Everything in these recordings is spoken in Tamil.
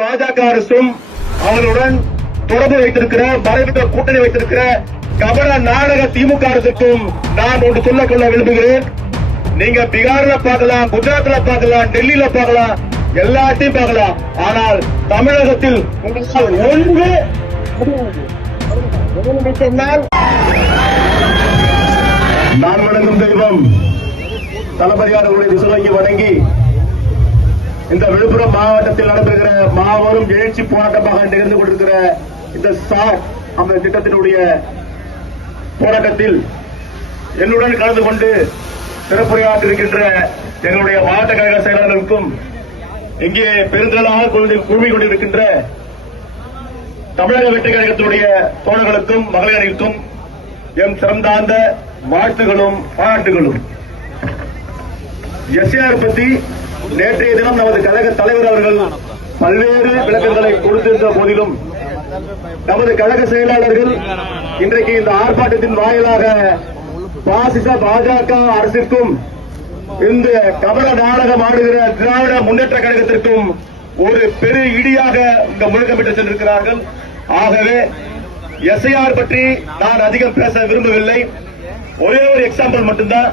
பாஜக அரசும் அவர்களுடன் தொடர்பு வைத்திருக்கிற மறைமுக கூட்டணி வைத்திருக்கிற கபட நாடக திமுக அரசுக்கும் நான் ஒன்று சொல்ல கொள்ள விரும்புகிறேன். நீங்க பீகார்ல பார்க்கலாம் குஜராத்ல பார்க்கலாம் டெல்லியில பார்க்கலாம் எல்லாத்தையும் பார்க்கலாம். ஆனால் தமிழகத்தில் ஒன்று நான் வணங்கும் தெய்வம் தளபதியாளர்களுடைய விசுவைக்கு வணங்கி இந்த விழுப்புரம் மாவட்டத்தில் நடந்திருக்கிற மாபெரும் எழுச்சி போராட்டமாக நிகழ்ந்து கொண்டிருக்கிற இந்த சார் அந்த திட்டத்தினுடைய போராட்டத்தில் என்னுடன் கலந்து கொண்டு சிறப்புரையாற்றிருக்கின்ற எங்களுடைய மாவட்ட கழக செயலாளருக்கும் இங்கே பெருந்தலாக குழுமி கொண்டிருக்கின்ற தமிழக வெற்றி கழகத்தினுடைய தோழர்களுக்கும் மகளிர்களுக்கும் எம் சிறந்தாந்த வாழ்த்துகளும் பாராட்டுகளும். எஸ்ஏஆர் பற்றி நேற்றைய தினம் நமது கழக தலைவர் அவர்கள் பல்வேறு விளக்கங்களை கொடுத்திருந்த போதிலும் நமது கழக செயலாளர்கள் இன்றைக்கு இந்த ஆர்ப்பாட்டத்தின் வாயிலாக பாசிச பாஜக அரசிற்கும் இந்த கபல நாடகம் ஆடுகிற திராவிட முன்னேற்ற கழகத்திற்கும் ஒரு பெரு இடியாக இந்த முழக்கமிட்டு சென்றிருக்கிறார்கள். ஆகவே எஸ்ஐஆர் பற்றி நான் அதிகம் பேச விரும்பவில்லை. ஒரே ஒரு எக்ஸாம்பிள் மட்டும்தான்.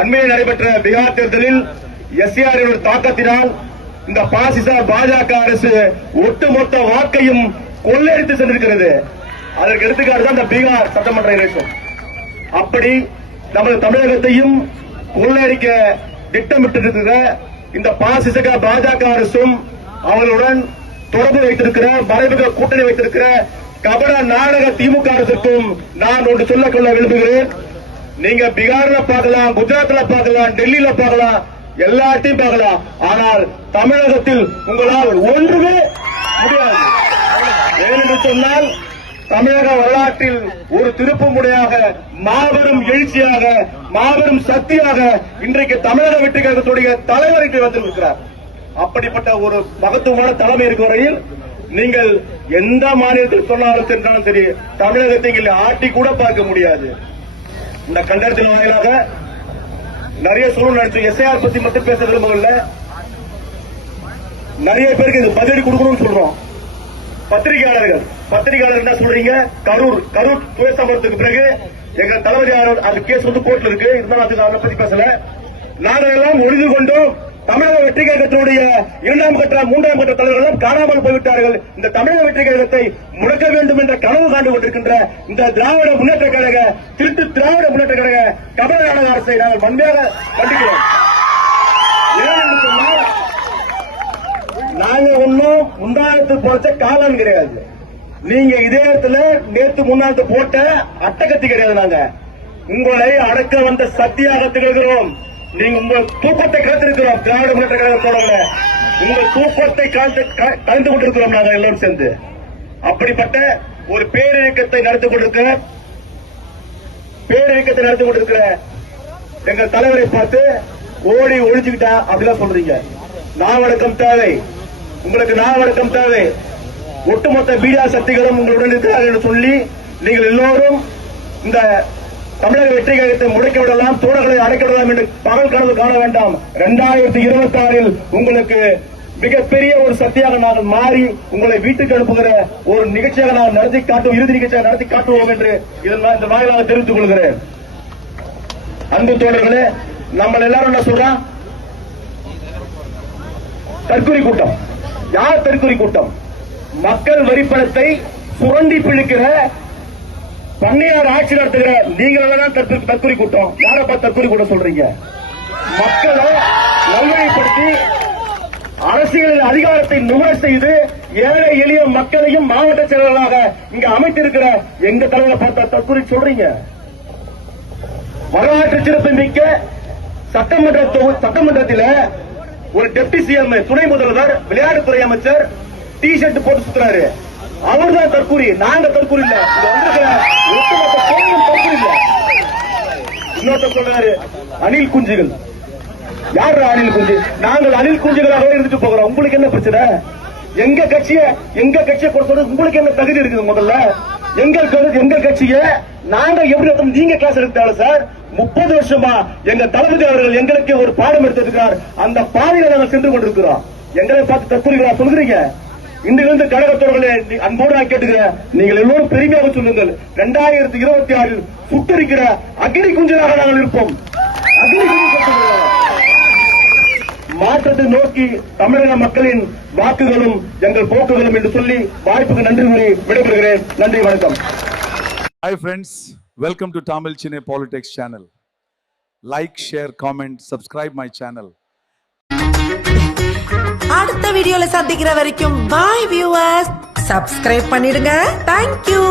அண்மையில் நடைபெற்ற பீகார் தேர்தலில் எஸ்ஆர் தாக்கத்தினால் இந்த பாசிச பாஜக அரசு ஒட்டுமொத்த வாக்கையும் கொள்ளையடித்து சென்றிருக்கிறது. அதற்கு எடுத்துக்காட்டு தான் இந்த பீகார் சட்டமன்ற எலெக்ஷன் அப்படி நமது தமிழகத்தையும் கொள்ளையடிக்க திட்டமிட்டிருக்கிற இந்த பாசிசக பாஜக அரசும் அவர்களுடன் தொடர்பு வைத்திருக்கிற மறைமுக கூட்டணி வைத்திருக்கிற கபட நாடக திமுக அரசுக்கும் நான் ஒன்று சொல்ல கொள்ள விரும்புகிறேன். நீங்க பீகார்ல பார்க்கலாம் குஜராத்ல பார்க்கலாம் டெல்லியில பார்க்கலாம் எல்லாத்தையும் பார்க்கலாம். ஆனால் தமிழகத்தில் உங்களால் ஒன்றுமே முடியாது. ஏனென்று சொன்னால் தமிழக வரலாற்றில் ஒரு திருப்பு முறையாக மாபெரும் எழுச்சியாக மாபெரும் சக்தியாக இன்றைக்கு தமிழக வெற்றி கழகத்துடைய தலைவருக்கு வந்திருக்கிறார். அப்படிப்பட்ட ஒரு மகத்துவமான தலைமை இருக்கும் வரையில் நீங்கள் எந்த மாநிலத்தில் சொன்னாலும் சென்றாலும் சரி தமிழகத்தை இங்கே ஆட்டி கூட பார்க்க முடியாது. இந்த கண்டனத்தின் வாயிலாக நிறைய சொல்லணும் நினைச்சு எஸ்ஐஆர் பத்தி மட்டும் பேச விரும்பவில்லை நிறைய பேருக்கு இது பதிலடி கொடுக்கணும்னு சொல்றோம். பத்திரிகையாளர்கள். பத்திரிகையாளர் என்ன சொல்றீங்க? கரூர் கரூர் துணை சம்பவத்துக்கு பிறகு எங்க தளபதி அவர்கள் அது கேஸ் வந்து கோர்ட்ல இருக்கு. இருந்தாலும் அதுக்கு அதை பத்தி பேசல. நாங்கள் எல்லாம் ஒளிந்து கொண்டோம். தமிழக வெற்றி கழகத்தினுடைய இரண்டாம் கட்ட மூன்றாம் கட்ட தலைவர்கள் காணாமல் போய்விட்டார்கள். இந்த தமிழக வெற்றி கழகத்தை முடக்க வேண்டும் என்ற கனவு காண்டு கொண்டிருக்கின்ற இந்த திராவிட முன்னேற்ற கழக திருட்டு திராவிட முன்னேற்ற கழக கபல நாடக அரசை நாங்கள் வன்மையாக கண்டிக்கிறோம் நாங்க ஒன்னும் முந்தானத்து போச்ச காலம் கிடையாது. நீங்க இதே இடத்துல நேத்து முன்னாள் போட்ட அட்டகத்தி கிடையாது நாங்க. உங்களை அடக்க வந்த சக்தியாக திகழ்கிறோம் நீங்க உங்க தூக்கத்தை கலத்திருக்கிறோம் திராவிட முன்னேற்ற கழகத்தோட உங்கள் தூக்கத்தை கலந்து க- கொண்டிருக்கிறோம் நாங்கள் எல்லோரும் சேர்ந்து. அப்படிப்பட்ட ஒரு பேரியக்கத்தை நடத்தி கொண்டிருக்கிற பேரியக்கத்தை நடத்தி கொண்டிருக்கிற எங்கள் தலைவரை பார்த்து ஓடி ஒழிச்சுக்கிட்டா அப்படிலாம் சொல்றீங்க. நாவடக்கம் தேவை. உங்களுக்கு நாவடக்கம் தேவை. ஒட்டுமொத்த மீடியா சக்திகளும் உங்களுடன் இருக்கிறார்கள் என்று சொல்லி நீங்கள் எல்லோரும் இந்த தமிழக வெற்றி கழகத்தை முடக்கி விடலாம் தோழர்களை அடைக்க விடலாம் என்று பகல் கனவு காண வேண்டாம். இரண்டாயிரத்தி இருபத்தி ஆறில் உங்களுக்கு மிகப்பெரிய ஒரு சக்தியாக நாங்கள் மாறி உங்களை வீட்டுக்கு அனுப்புகிற ஒரு நிகழ்ச்சியாக நான் நடத்தி காட்டுவோம் இறுதி நிகழ்ச்சியாக நடத்தி காட்டுவோம் என்று இதன் இந்த வாயிலாக தெரிவித்துக் கொள்கிறேன். அன்பு தோழர்களே நம்ம எல்லாரும் என்ன சொல்றோம் தற்கொலை கூட்டம். யார் தற்கொலை கூட்டம்? மக்கள் வரிப்பணத்தை சுரண்டி பிழிக்கிற பண்ணையார் ஆட்சி நடத்துகிற நீங்கள தான் தற்கொலை கூட்டம். யாரப்பா தற்கொலை கூட்டம் சொல்றீங்க? மக்களை நல்வழிப்படுத்தி அரசியலில் அதிகாரத்தை நுகர செய்து ஏழை எளிய மக்களையும் மாவட்ட செயலர்களாக இங்க அமைத்திருக்கிற எங்க தலைவரை பார்த்தா தற்கொலை சொல்றீங்க? வரலாற்று சிறப்பு மிக்க சட்டமன்ற சட்டமன்றத்தில் ஒரு டெப்டி சிஎம் துணை முதல்வர் விளையாட்டுத்துறை அமைச்சர் டி ஷர்ட் போட்டு சுத்துறாரு. அவர் தான் தற்கூரி நாங்க தற்கூரி இல்ல. ஒட்டுமொத்த தற்கூரி இல்ல. இன்னொருத்தர் சொல்றாரு அணில் குஞ்சுகள். யார் அணில் குஞ்சு? நாங்கள் அணில் குஞ்சுகளாகவே இருந்துட்டு போகிறோம். உங்களுக்கு என்ன பிரச்சனை? எங்க கட்சிய எங்க கட்சியை பொறுத்தவரை உங்களுக்கு என்ன தகுதி இருக்குது முதல்ல? எங்கள் கரு- எங்க கட்சிய நாங்க எப்படி நடத்தணும் நீங்க கிளாஸ் எடுத்தாலும் சார் முப்பது வருஷமா எங்க தளபதி அவர்கள் எங்களுக்கு ஒரு பாடம் எடுத்திருக்கிறார். அந்த பாதையில நாங்கள் சென்று கொண்டிருக்கிறோம். எங்களை பார்த்து தற்கொலைகளா சொல்கிறீங்க இன்றிலிருந்து கழகத்தோர்களே நீ- அன்போடு நான் கேட்டுக்கிறேன். நீங்கள் எல்லோரும் பெருமையாக சொல்லுங்கள். இரண்டாயிரத்தி இருபத்தி ஆறில் சுட்டரிக்கிற அக்னி குஞ்சனாக நாங்கள் இருப்போம். மாற்றத்தை நோக்கி தமிழக மக்களின் வாக்குகளும் எங்கள் போக்குகளும் என்று சொல்லி வாய்ப்புக்கு நன்றி கூறி விடைபெறுகிறேன். நன்றி வணக்கம். Hi friends welcome to Tamil Chine politics channel like share comment subscribe my channel அடுத்த வீடியோல சந்திக்கிற வரைக்கும் பாய் வியூவர்ஸ் சப்ஸ்கிரைப் பண்ணிடுங்க. Thank you